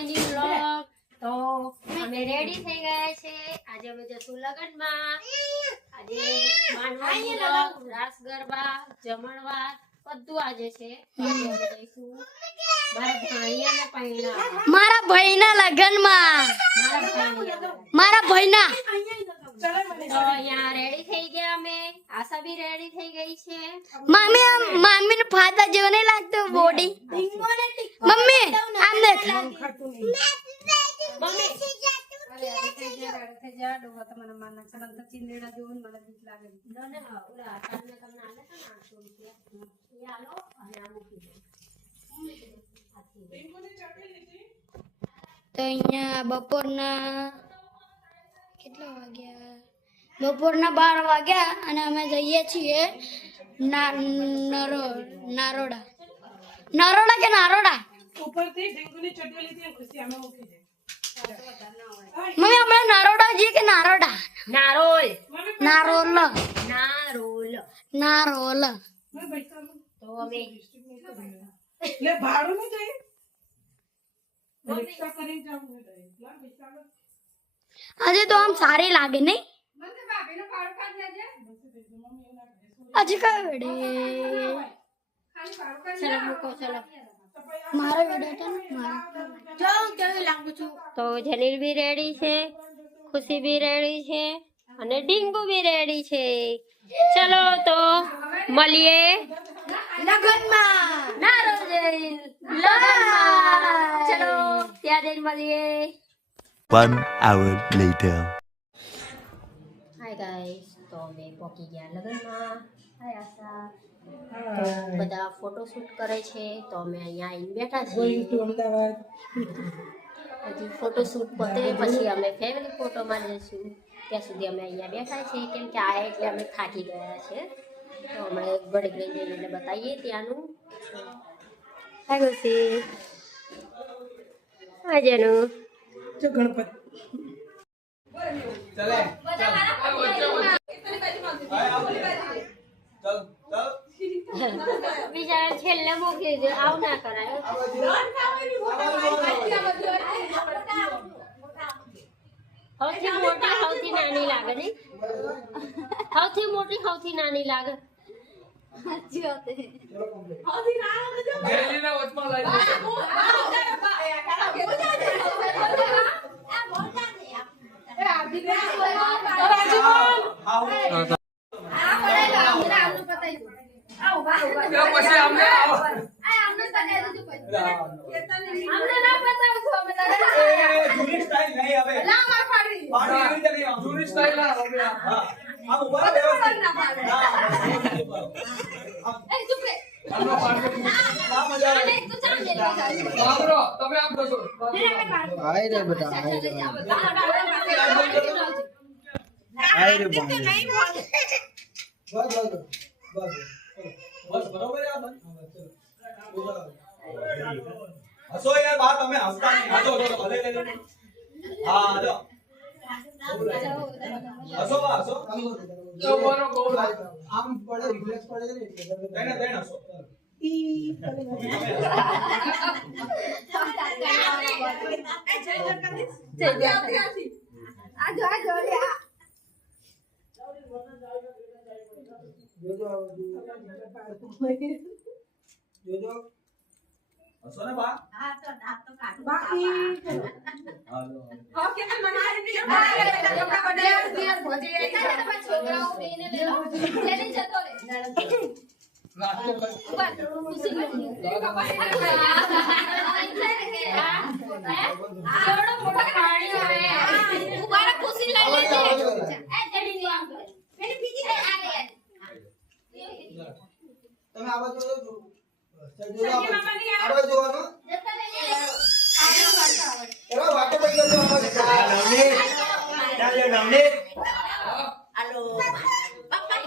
My vlog. તો અમે ready થઈ ગયા છે. આજે અમે જશું લગનમાં. આજે માનવાનું વ્લોગ, રાસ ગરબા, જમણવાર બધું આજે છે. આજે અમે જઈશું મારા ભાઈના લગનમાં. મારા ભાઈના. તો અહીંયા રેડી થઈ ગયા અમે. આશા બી રેડી થઈ ગઈ છે. મામી ને ફાતા જેવો નહીં લાગતો બોડી. મમ્મી આમ દેખ. તો અહીંયા બપોરના કેટલા વાગ્યા? બપોરના 12 વાગ્યા અને અમે જઈએ છીએ નારોડા. નારોડા કે નારોડા? ઉપરથી ઢીંગુની ચટણી લીધી અને ખુશી અમે મૂકી દે. મમ્મી આપણે નારોડા જઈએ કે નારોડા? નારોલ. નારોલ. નારોલ. નારોલ. તો અમે લે ભાડું ન જાય. રિક્ષા કરીને જવું હોય. આજે તો આમ સારી લાગે નહીં? આજે કયો વેડે? ચલો મૂકો ચલો. મારો વેડે હતો ને મારો. જાઉં કેવી લાગુ છું. તો જલીલ બી રેડી છે, ખુશી બી રેડી છે અને ડીંગુ બી રેડી છે. ચલો તો મળીએ લગનમાં. નારો જઈ લગનમાં. ચલો ત્યાં જઈને મળીએ. 1 hour later. હાય ગાઈસ, તો અમે પહોંચી ગયા લગનમાં. હાય આશા. તો બધા ફોટોશૂટ કરે છે તો અમે અહીંયા આવીને બેઠા છીએ. હજી ફોટોશૂટ પતે પછી અમે ફેમિલી ફોટોમાં જઈશું. ત્યાં સુધી અમે અહીંયા બેઠા છીએ કેમ કે આ એટલે અમે થાકી ગયા છે. તો અમે ઘડી ઘડી જઈને બતાવીએ ત્યાંનું. હાય ખુશી. હાય જેનું. ગણપતિ બિચારા છેલ્લે મોકલી દે. આવું ના કરાય. સૌથી મોટી સૌથી નાની લાગે નહીં? સૌથી મોટી સૌથી નાની લાગે. સાચી વાત છે. હસો યાર બાત અમે હસતા નહીં. હાલો ભલે લે લે. હા હાલો હસો બા હસો. તો બોલો ગોળ આમ પડે રિફ્લેક્સ પડે ને તેને તેને હસો. હસો ને બા. હા તો દાંત તો કાઢો બાકી. હાલો ઓકે તો મને આ રીતે કપડા બદલે યાર ભોજી આવી છે. છોકરાઓ બેને લે લો. લેની જતો રે. નાસ્તો કર. ખુશી લે. છોડો મોટો પાણી આવે. ઉબારા ખુશી લઈ લેજે. એ જડી આમ કરે. પેલી બીજી આ લે. તમે આ બાજુ જો. આડો જોવાનો. એવા વાટો પડી ગયો નવનીત. ચાલે નવનીત. હાલો. પપ્પા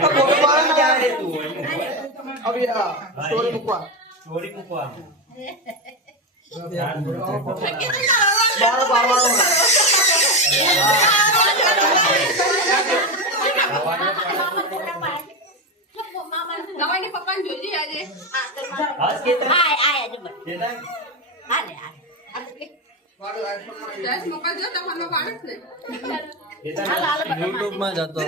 ફોટો પાડ જા રે તું. અભી આ સ્ટોરી મૂકવા. સ્ટોરી મૂકવા. બારો બારો. ગવાઈને પપ્પાને જોઈજે આજે. આ તો આય આય આજે બસ. હાલે હાલે. YouTube માં જતો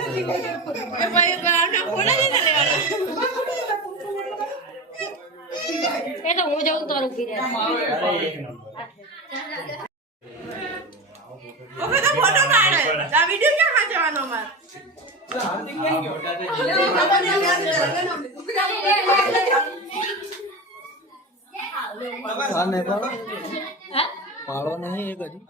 એ તો હું જઉં તો રૂકી રહે આને પાડો નહીં એક હજી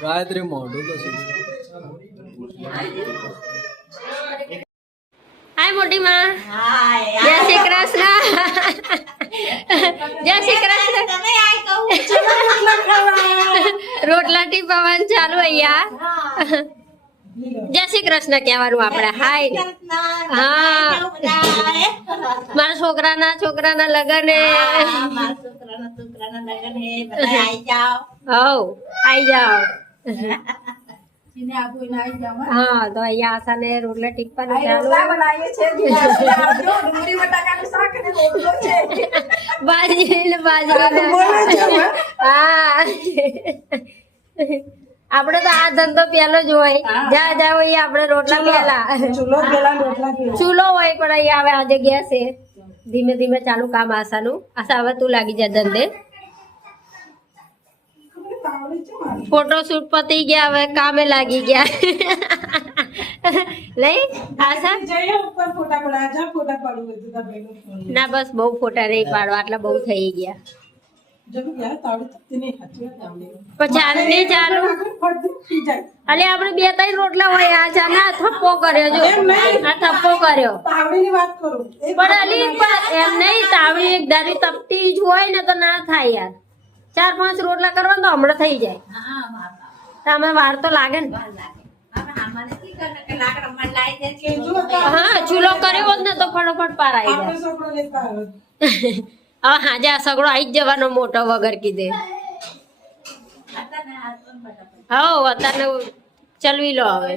ગાયત્રી મોઢું તો હાય મોટી માં જય શ્રી કૃષ્ણ જય શ્રી કૃષ્ણ રોટલા ટીપાવન ચાલુ અહીંયા જય શ્રી કૃષ્ણ કહેવાનું આપણે હાય હા મારા છોકરાના લગન આઈ જાઓ હા તો અહીંયા આશાને રોટલા ટીપવાનું ચાલુ બાજરી હા આપડે તો આ ધંધો પેલો જ હોય જ્યાં જ્યાં હોય આપડે રોટલા પેલા ચૂલો હોય પણ અહીંયા હવે આજે ગેસ છે ધીમે ધીમે ચાલુ કામ આશાનું આશા હવે તું લાગી જા ધંધે ફોટોશૂટ પતી ગયા હવે કામે લાગી ગયા લઈ આશા ના બસ બહુ ફોટા નહીં પાડવા આટલા બહુ થઈ ગયા પછી આને ચાલુ અલે આપણે બે ત્રણ રોટલા હોય આ ચા ના થપ્પો કર્યો જો આ થપ્પો કર્યો પણ અલી એમ નહીં તાવડી એક દારી તપતી જ હોય ને તો ના થાય યાર 4-5 રોટલા કરવા તો હમણાં થઈ જાય તમે વાર તો લાગે ને હા ચૂલો કર્યો હોત ને તો ફટોફટ પાર આવી જાય હવે હાજે આ સગડો આવી જ જવાનો મોટો વગર કીધે હા અત્યારે ચલવી લો હવે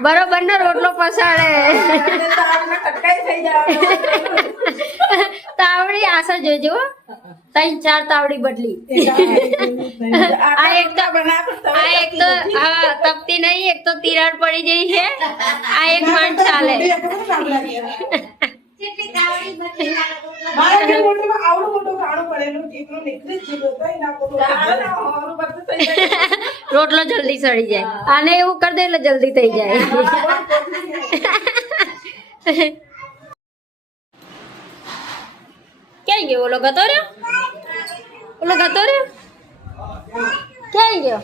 બરોબર ને રોટલો પસાડે તાવડી આશા જોજો 3-4 તાવડી બદલી આ એક તો હા તપતી નહીં એક તો તિરાડ પડી ગઈ છે આ એક મણ ચાલે રોટલો જલ્દી સડી જાય આને એવું કરી દે એટલે જલ્દી થઈ જાય ક્યાં ગયો ઓલો ગતો રહ્યો ક્યાં ગયો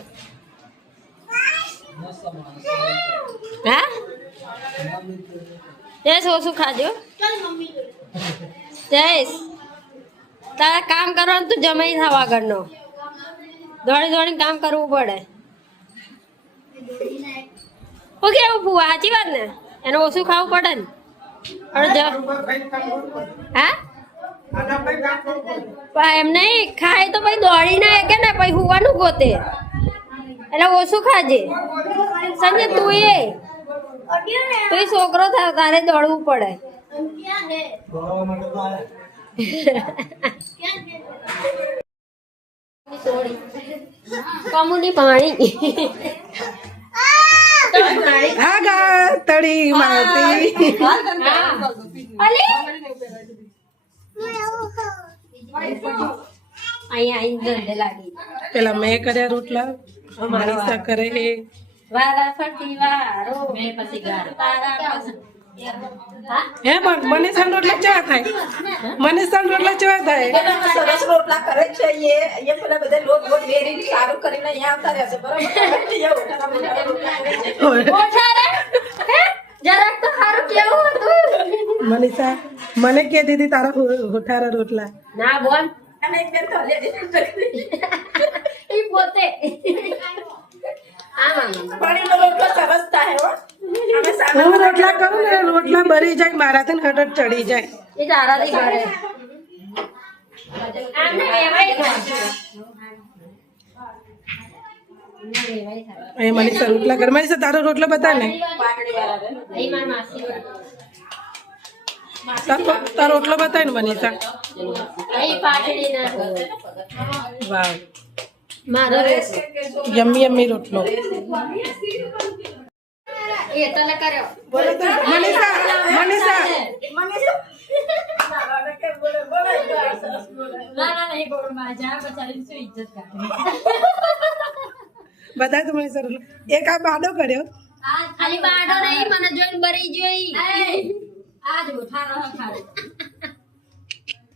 હા જયેશ ઓછું ખાજો જયેશ તારા કામ કરવાનું તું જમાઈ થવા ઘરનો દોડી કામ કરવું પડે ઓકે એવું ફુવા સાચી વાત ને એને ઓછું ખાવું પડે ને હા એમ નહીં ખાય તો પછી દોડી ના કે ને પછી હુવાનું ગોતે એટલે ઓછું ખાજે સંજય તું છોકરો થાવ તારે દોડવું પડે કમુની પાણી તળી મારતી પેલા મેં કર્યા રોટલા મનીષા કરે હે હે પણ મનીષા રોટલા કેવા થાય મનીષા રોટલા કેવા થાય સરસ રોટલા કરે છે એ પેલા બધા લોટ બોટ વેરી સારું કરીને અહીંયા આવતા રહેશે જરાક તો સારું કેવું હતું મનીષા મને કે દીદી તારા હોઠારા રોટલા ના બોલ અને એક બેન તો લે ઈ પોતે પાણીનો રોટલો સરસ થાય હો હું રોટલા કરું ને રોટલા બરી જાય મારાથી હટટ ચડી જાય. એ તારાથી કરે આમને વેવાય થાય એ મનીષા રોટલા કર. મનીષા તારો રોટલો બતા ને. એ માર માસી તારો રોટલો બતાય ને મનીષા. એ પાટડી ના વાવ મારો યમ્મી યમ્મી રોટલો. એ તને કર્યો બોલો તો મનીષા મનીષા ના નહીં બોલ માં જા બચારી શું ઇજ્જત કરે બધા તો મનીષા રોટલો. એક આ બાડો કર્યો. ખાલી બાડો નહીં મને જોઈને બરી જોઈ આજ ઉઠા રહો ખાલી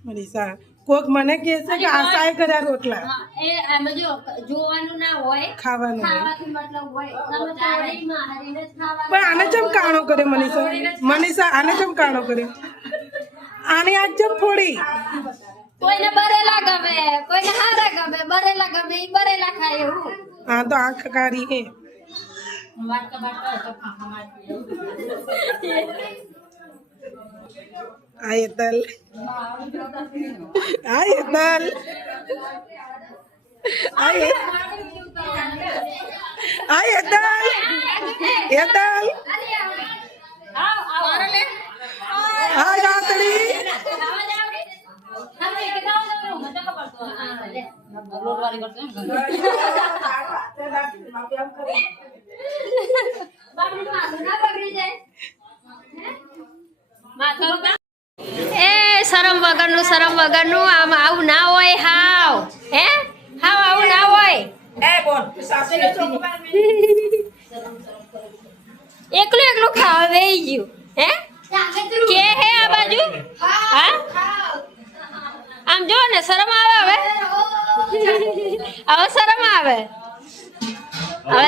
મનીષા કોક મને કહે છે કે આશાએ કર્યા રોટલા. એ આમ જો જોવાનું ના હોય ખાવાનું હોય. ખાવાથી મતલબ હોય તમે ચોરીમાં હરીને જ ખાવાનું પણ આને ચમ કાણો કરે મનીષા. મનીષા આને ચમ કાણો કરે. આને આજ ચમ ફોડી. કોઈને બરેલા ગમે કોઈને હારા ગમે બરેલા ગમે ઈ બરેલા ખાય એવું આ તો આંખ કાઢી હે. વાટકા બાટકા તો ખાવા આ યતલ આ યતલ આ યતલ યતલ આ ગાતડી એ શરમ વગરનું આમ આવું ના હોય હાવ હે હાવ આવું ના હોય એકલું ખાવા બેહી ગયું હે કે હે આ બાજુ હા આમ જો ને શરમ આવે હવે શરમ આવે હવે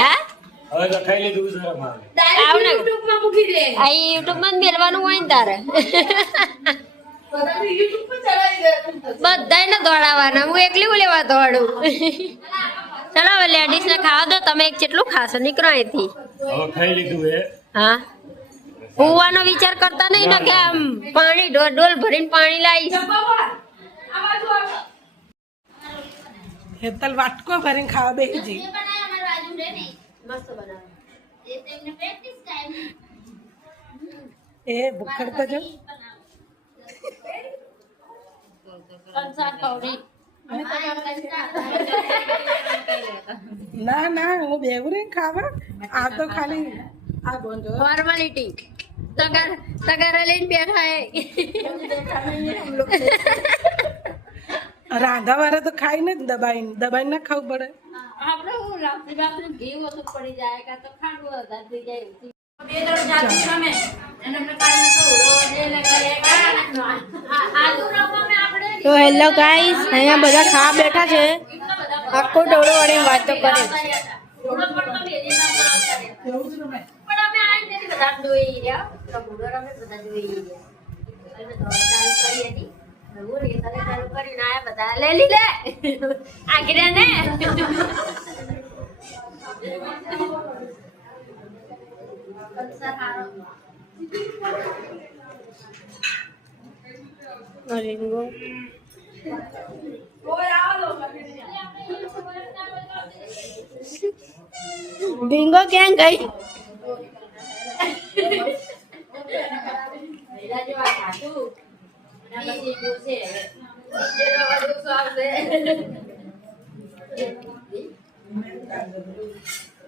હા હવે તો ખાઈ લીધું શરમ આવે. આવ ને આ યુટ્યુબ માં મેલવાનું હોય ને તારે બધાને દોડાવવાના હું એકલી હું લેવા દોડું ચલો હવે લેડીઝ ને ખાવા દો તમે એક જેટલું ખાશો નીકળો અહીંથી હવે ખાઈ લીધું એ હા હોવાનો વિચાર કરતા નહીં ને કે આમ પાણી ડોલ ભરીને પાણી લાવીશ હેતલ વાટકો ભરીને ખાવા બેસી જઈ. મસ્ત બનાવે એ ભૂખડ તો જો. ના ના હું બેવું રે ખાવા. આ તો ખાલી આ ગોંજો ફોર્માલિટી તગારા લઈને બેઠા હે રાંધા વાળા તો ખાઈને જ દબાઈને ના ખાવું પડે. આપણે હું રાત્રે ઘી ઓછું પડી જાય કાં તો ખાંડવું વધારે થઈ જાય તો હેલો ગાઈસ અહીંયા બધા ખાવા બેઠા છે આખો ડોળો વળી વાતો કરે ડીંગો ક્યાં ગઈ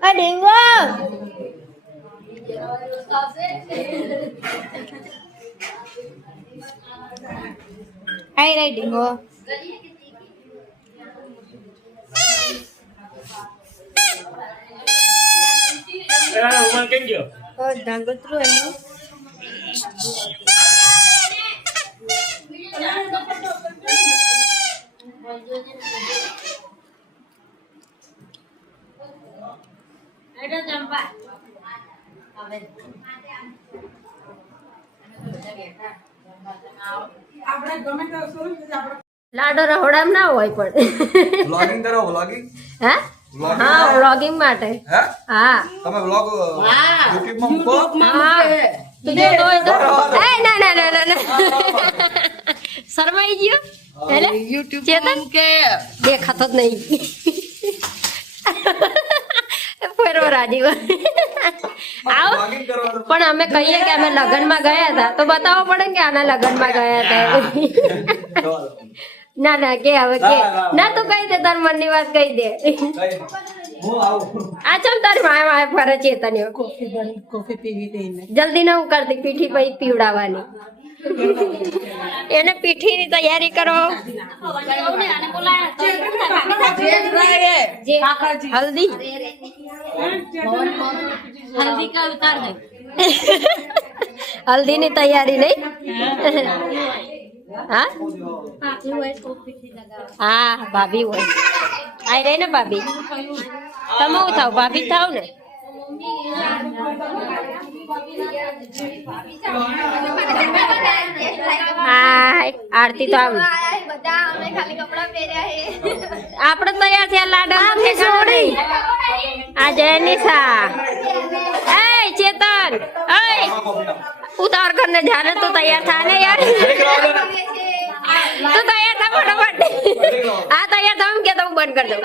આ ડીંગો આઈ રહી ડીંગો ઉમર કેમ ગયો ધાંગોતરું એનું લાડો રહોડામ ના હોય પણ વ્લોગિંગ કરો વ્લોગિંગ હા હા વ્લોગિંગ માટે હે હા તમે વ્લોગ યુટ્યુબ માં મૂકો હા તું જોતો હોય તો એ ના ના ના ના શરમાઈ ગયો એટલે યુટ્યુબ ચેતન કે દેખાતો જ નહીં ફેરો રાજી આવો પણ અમે કહીએ કે અમે લગ્નમાં ગયા હતા તો બતાવવો પડે ને કે આના લગ્નમાં ગયા હતા ના ના કે હવે કે ના તું કહી દે તાર મનની વાત કહી દે હું આવું આ ચમ તારી માય માય ફરે ચેતન કોફી પીવી દઈને જલ્દી ના હું કરતી પીઠી પછી પીવડાવવાની એને પીઠી ની તૈયારી કરો જે હલ્દી હલ્દી કા ઉતાર દે હલ્દી ની તૈયારી નહીં હા હા ભાભી હોય આઈ રહી ને ભાભી તમે હું થાવ ભાભી થાવ ને હાય આરતી તો આમ આપણે તૈયાર થયા લાડા છોડી આ જયનિશા એ ચેતન એ ઉતાર કરને જાને તો તૈયાર થા ને યાર તો તૈયાર થા ફટાફટ આ તૈયાર થા કે તો હું બંધ કરી દઉં